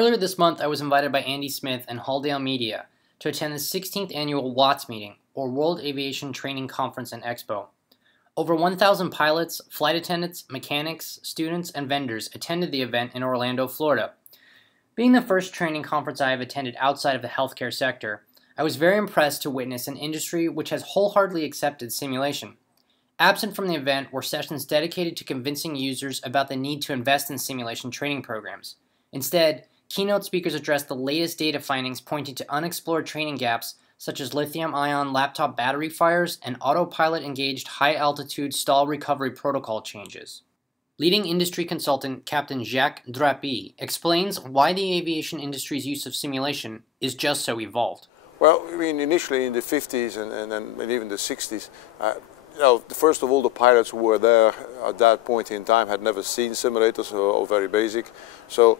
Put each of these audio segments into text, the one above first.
Earlier this month, I was invited by Andy Smith and Halldale Media to attend the 16th annual WATS meeting, or World Aviation Training Conference and Expo. Over 1,000 pilots, flight attendants, mechanics, students, and vendors attended the event in Orlando, Florida. Being the first training conference I have attended outside of the healthcare sector, I was very impressed to witness an industry which has wholeheartedly accepted simulation. Absent from the event were sessions dedicated to convincing users about the need to invest in simulation training programs. Instead, keynote speakers addressed the latest data findings pointing to unexplored training gaps such as lithium-ion laptop battery fires and autopilot-engaged high-altitude stall recovery protocol changes. Leading industry consultant Captain Jacques Drapi explains why the aviation industry's use of simulation is just so evolved. Well, I mean, initially in the 50s and even the 60s, first of all, the pilots who were there at that point in time had never seen simulators or very basic. So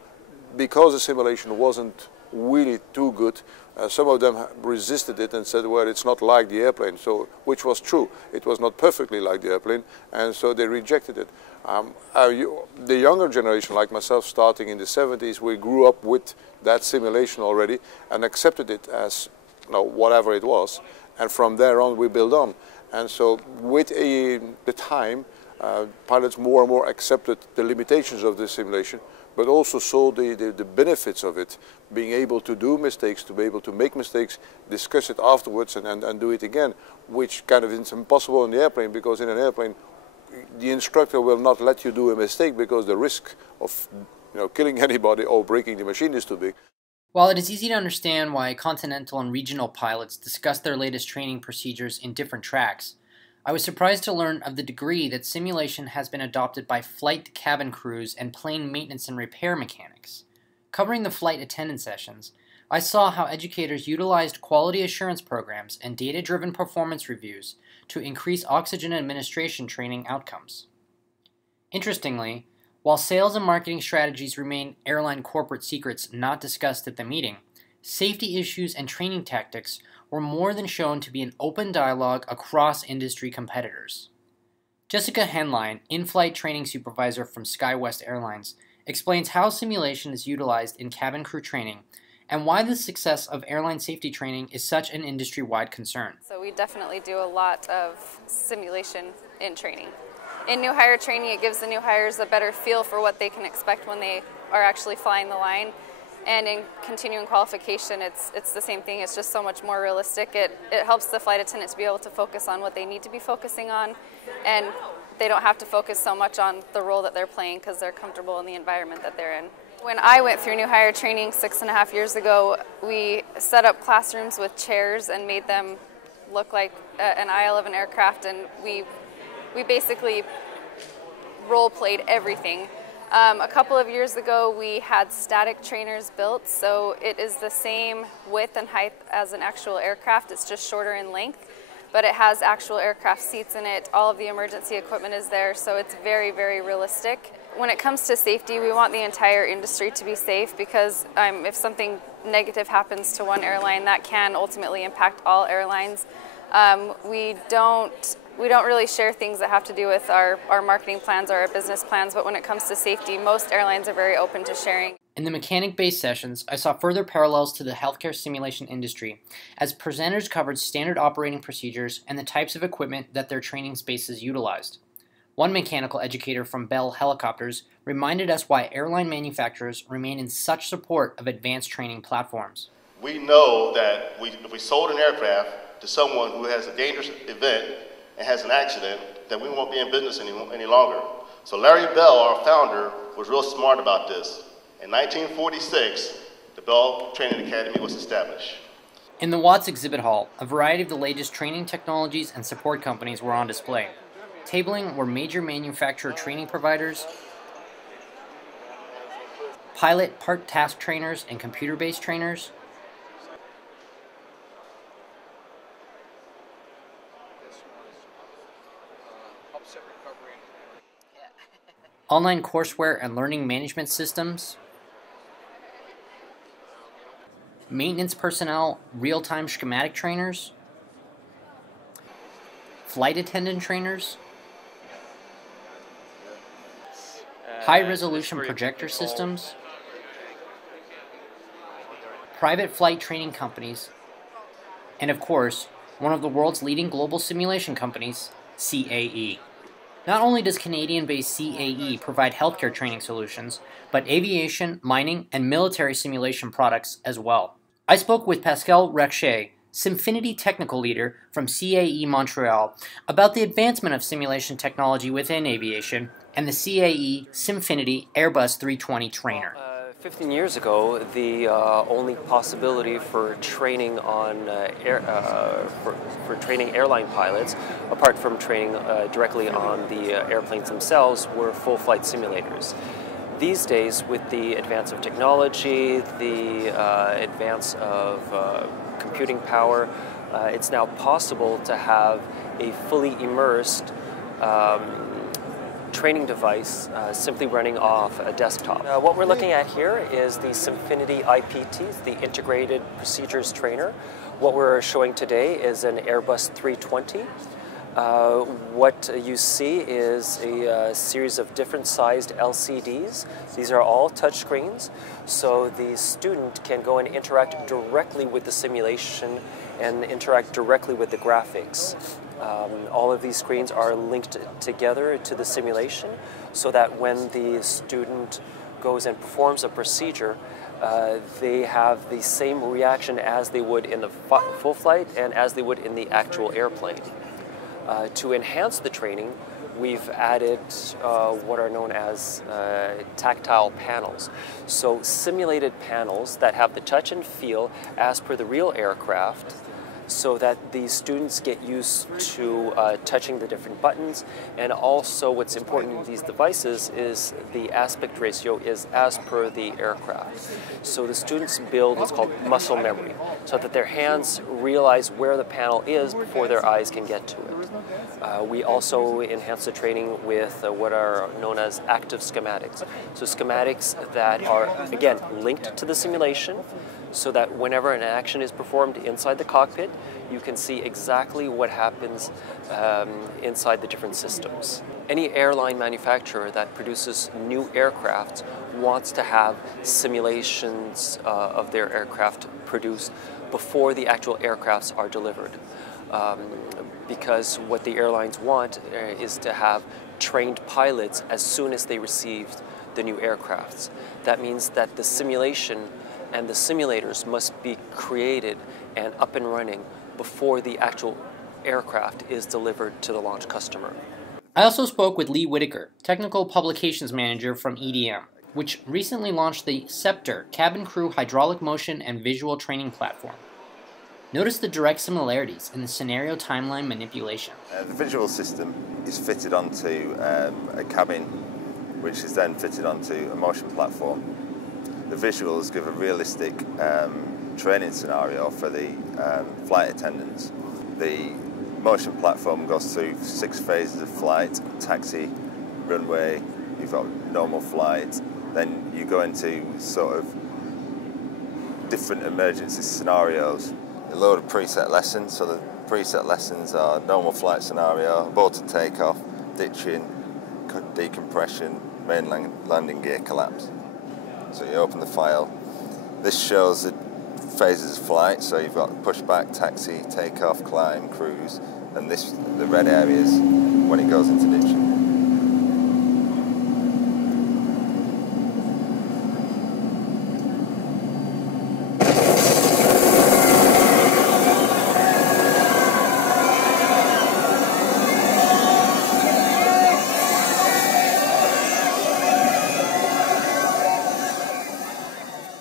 because the simulation wasn't really too good, some of them resisted it and said, well, it's not like the airplane, so, which was true. It was not perfectly like the airplane, and so they rejected it. The younger generation, like myself, starting in the 70s, we grew up with that simulation already and accepted it as whatever it was, and from there on we build on. And so with the time, pilots more and more accepted the limitations of the simulation, but also saw the benefits of it, being able to do mistakes, to be able to make mistakes, discuss it afterwards and do it again, which kind of is impossible in the airplane, because in an airplane the instructor will not let you do a mistake because the risk of killing anybody or breaking the machine is too big. While it is easy to understand why continental and regional pilots discuss their latest training procedures in different tracks, I was surprised to learn of the degree that simulation has been adopted by flight cabin crews and plane maintenance and repair mechanics. Covering the flight attendant sessions, I saw how educators utilized quality assurance programs and data-driven performance reviews to increase oxygen administration training outcomes. Interestingly, while sales and marketing strategies remain airline corporate secrets not discussed at the meeting, safety issues and training tactics were more than shown to be an open dialogue across industry competitors. Jessica Henline, in-flight training supervisor from SkyWest Airlines, explains how simulation is utilized in cabin crew training and why the success of airline safety training is such an industry-wide concern. So we definitely do a lot of simulation in training. In new hire training, it gives the new hires a better feel for what they can expect when they are actually flying the line. And in continuing qualification, it's the same thing. It's just so much more realistic. It helps the flight attendant to be able to focus on what they need to be focusing on, and they don't have to focus so much on the role that they're playing because they're comfortable in the environment that they're in. When I went through new hire training 6.5 years ago, we set up classrooms with chairs and made them look like an aisle of an aircraft, and we basically role-played everything. A couple of years ago, we had static trainers built, so it is the same width and height as an actual aircraft. It's just shorter in length, but it has actual aircraft seats in it. All of the emergency equipment is there, so it's very, very realistic. When it comes to safety, we want the entire industry to be safe, because if something negative happens to one airline, that can ultimately impact all airlines. We don't really share things that have to do with our marketing plans or our business plans, but when it comes to safety, most airlines are very open to sharing. In the mechanic-based sessions, I saw further parallels to the healthcare simulation industry, as presenters covered standard operating procedures and the types of equipment that their training spaces utilized. One mechanical educator from Bell Helicopters reminded us why airline manufacturers remain in such support of advanced training platforms. We know that if we sold an aircraft to someone who has a dangerous event and has an accident, then we won't be in business any longer. So Larry Bell, our founder, was real smart about this. In 1946, the Bell Training Academy was established. In the WATS exhibit hall, a variety of the latest training technologies and support companies were on display. Tabling were major manufacturer training providers, pilot part task trainers and computer-based trainers, online courseware and learning management systems, maintenance personnel, real-time schematic trainers, flight attendant trainers, high-resolution projector systems, private flight training companies, and of course, one of the world's leading global simulation companies, CAE. Not only does Canadian-based CAE provide healthcare training solutions, but aviation, mining, and military simulation products as well. I spoke with Pascal Rachet, Simfinity Technical Leader from CAE Montreal, about the advancement of simulation technology within aviation and the CAE Simfinity Airbus 320 trainer. 15 years ago, the only possibility for training on for training airline pilots, apart from training directly on the airplanes themselves, were full flight simulators. These days, with the advance of technology, the advance of computing power, it's now possible to have a fully immersed training device simply running off a desktop. What we're looking at here is the Simfinity IPT, the Integrated Procedures Trainer. What we're showing today is an Airbus 320. What you see is a series of different sized LCDs. These are all touch screens, so the student can go and interact directly with the simulation and interact directly with the graphics. All of these screens are linked together to the simulation so that when the student goes and performs a procedure, they have the same reaction as they would in the full flight and as they would in the actual airplane. To enhance the training, we've added what are known as tactile panels. So simulated panels that have the touch and feel as per the real aircraft, so that the students get used to touching the different buttons. And also what's important in these devices is the aspect ratio is as per the aircraft. So the students build what's called muscle memory, so that their hands realize where the panel is before their eyes can get to it. We also enhance the training with what are known as active schematics. So schematics that are, again, linked to the simulation, so that whenever an action is performed inside the cockpit, you can see exactly what happens inside the different systems. Any airline manufacturer that produces new aircraft wants to have simulations of their aircraft produced before the actual aircrafts are delivered. Because what the airlines want is to have trained pilots as soon as they receive the new aircrafts. That means that the simulation and the simulators must be created and up and running before the actual aircraft is delivered to the launch customer. I also spoke with Lee Whitaker, Technical Publications Manager from EDM, which recently launched the Scepter Cabin Crew Hydraulic Motion and Visual Training Platform. Notice the direct similarities in the scenario timeline manipulation. The visual system is fitted onto a cabin, which is then fitted onto a motion platform. The visuals give a realistic training scenario for the flight attendants. The motion platform goes through 6 phases of flight: taxi, runway, you've got normal flight, then you go into sort of different emergency scenarios. A load of preset lessons, so the preset lessons are normal flight scenario, aborted takeoff, ditching, decompression, main landing gear collapse. So you open the file. This shows the phases of flight, so you've got pushback, taxi, takeoff, climb, cruise, and this, the red areas when it goes into ditching.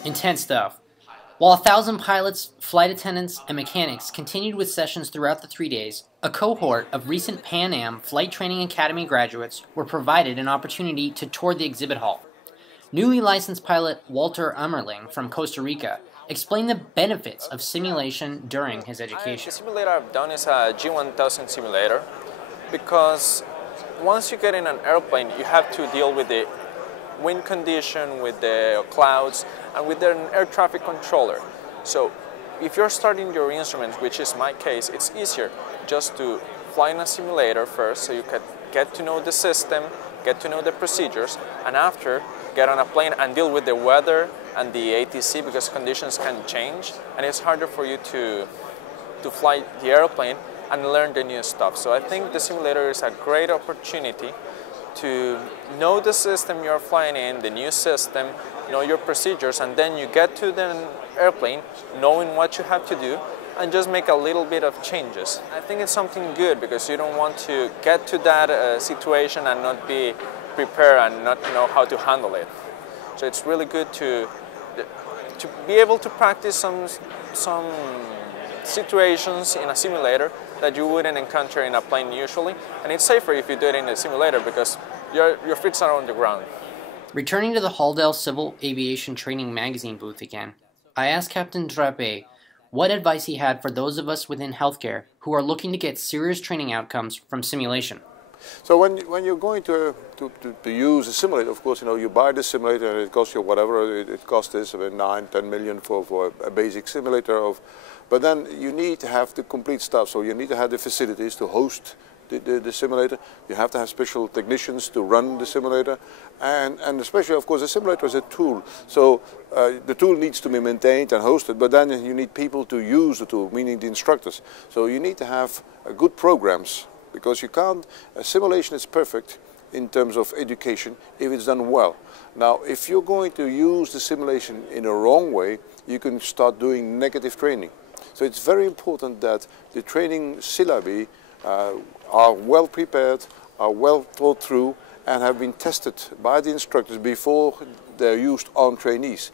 Intense stuff. While 1,000 pilots, flight attendants, and mechanics continued with sessions throughout the 3 days, a cohort of recent Pan Am Flight Training Academy graduates were provided an opportunity to tour the exhibit hall. Newly licensed pilot Walter Ummerling from Costa Rica explained the benefits of simulation during his education. The simulator I've done is a G1000 simulator, because once you get in an airplane, you have to deal with the wind condition, with the clouds, and with an air traffic controller. So if you're starting your instruments, which is my case, it's easier just to fly in a simulator first, so you can get to know the system, get to know the procedures, and after get on a plane and deal with the weather and the ATC because conditions can change and it's harder for you to fly the airplane and learn the new stuff. So I think the simulator is a great opportunity to know the system you're flying in, the new system, know your procedures, and then you get to the airplane knowing what you have to do and just make a little bit of changes. I think it's something good because you don't want to get to that situation and not be prepared and not know how to handle it. So it's really good to be able to practice some situations in a simulator that you wouldn't encounter in a plane usually, and it's safer if you do it in a simulator because your feet are on the ground. Returning to the Halldale Civil Aviation Training magazine booth again, I asked Captain Drape what advice he had for those of us within healthcare who are looking to get serious training outcomes from simulation. So when you're going to use a simulator, of course, you buy the simulator and it costs you whatever it costs this, about 9-10 million for a basic simulator but then you need to have the complete stuff. So you need to have the facilities to host the simulator. You have to have special technicians to run the simulator, and especially, of course, the simulator is a tool. So the tool needs to be maintained and hosted, but then you need people to use the tool, meaning the instructors. So you need to have good programs, because you can't. A simulation is perfect in terms of education if it's done well. Now, if you're going to use the simulation in a wrong way, you can start doing negative training. So it's very important that the training syllabi are well prepared, are well thought through, and have been tested by the instructors before they're used on trainees.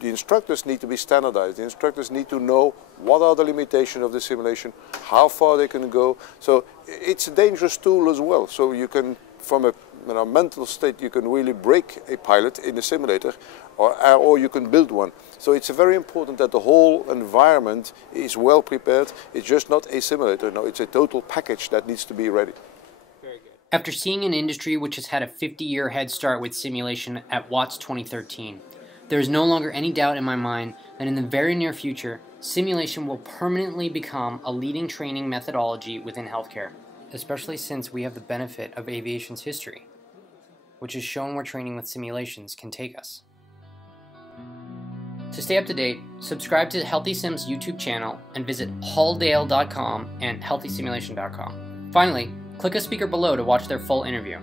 The instructors need to be standardized. The instructors need to know what are the limitations of the simulation, how far they can go. So it's a dangerous tool as well. So you can, from a mental state, you can really break a pilot in a simulator, or you can build one. So it's very important that the whole environment is well prepared. It's just not a simulator, no, it's a total package that needs to be ready. After seeing an industry which has had a 50-year head start with simulation at WATS 2013, there is no longer any doubt in my mind that in the very near future, simulation will permanently become a leading training methodology within healthcare, especially since we have the benefit of aviation's history, which has shown where training with simulations can take us. To stay up to date, subscribe to HealthySim's YouTube channel and visit halldale.com and healthysimulation.com. Finally, click a speaker below to watch their full interview.